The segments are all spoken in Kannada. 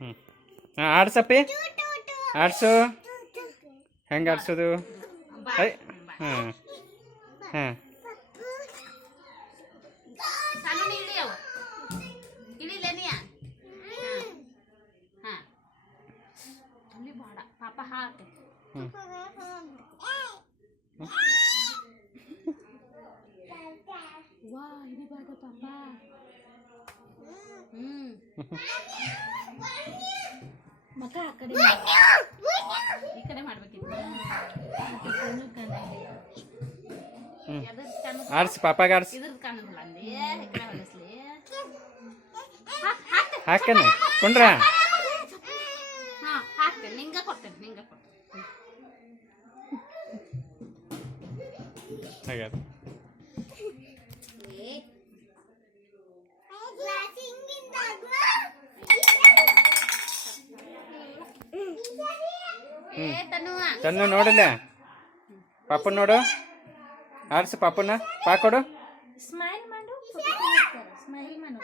ಹ್ಞೂ ಹಾಂ ಆಡ್ಸಪ್ಪಿ ಆಡ್ಸು ಹೆಂಗೆ ಆಡ್ಸೋದು ಐ ಹಾಂ ಹಾಂ ಮಗ ಆ ಕಡೆ ಈ ಕಡೆ ಮಾಡ್ಬೇಕಿತ್ತು ಆಡ್ಸಿ ಪಾಪಾಗ ಆಡ್ಸಿ ಇದ್ರದ್ದು ಕಾಣೋದಿಲ್ಲ ಅಂದಿ ಹೊಲಸ್ಲಿ ಹಾಕೇನೆ ಕೊಂಡ್ರ ಹಾ ಹಾಕ್ತೇನೆ ನಿಂಗ ಕೊಡ್ತೇನೆ ಹಾಗಾದ್ರೆ ತನ್ನು ನೋಡಿಲ್ಲ ಪಾಪನ್ ನೋಡು ಆಡ್ಸು ಪಾಪನ್ನ ಪಾಕೊಡು ಸ್ಮೈಲ್ ಮಾಡು ಸ್ಮೈಲ್ ಮಾಡು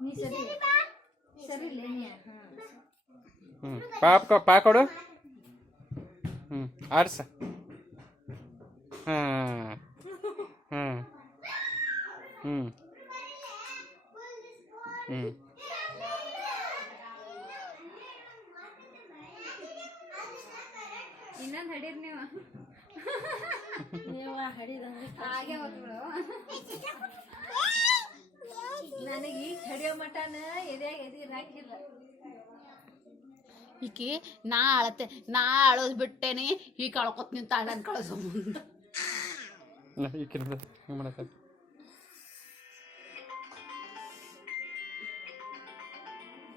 ನೀ ಸರಿ ಸರಿ ಪಾಕೊಡು ಆಡ್ಸ ಹಾಂ ಹಾಂ ಹ್ಞೂ ಹ್ಞೂ ಇನ್ನೊಂದು ಹಡೀರಿ ನೀವು ಹಡಿದಂಗೆ ಹಾಗೆ ಹೋಗ್ಬಿಡು ನನಗೆ ಈಗ ಹಡಿಯೋ ಮಟನ ಎದೆ ಹಾಕಿಲ್ಲ ಈಕಿ ನಾ ಅಳೋದು ಬಿಟ್ಟೇನಿ ಈಗ ಕಳ್ಕೊತ ನಿಂತ ಅಣ್ಣನ ಕಳಿಸೋ ಮುಂದೆ ಈ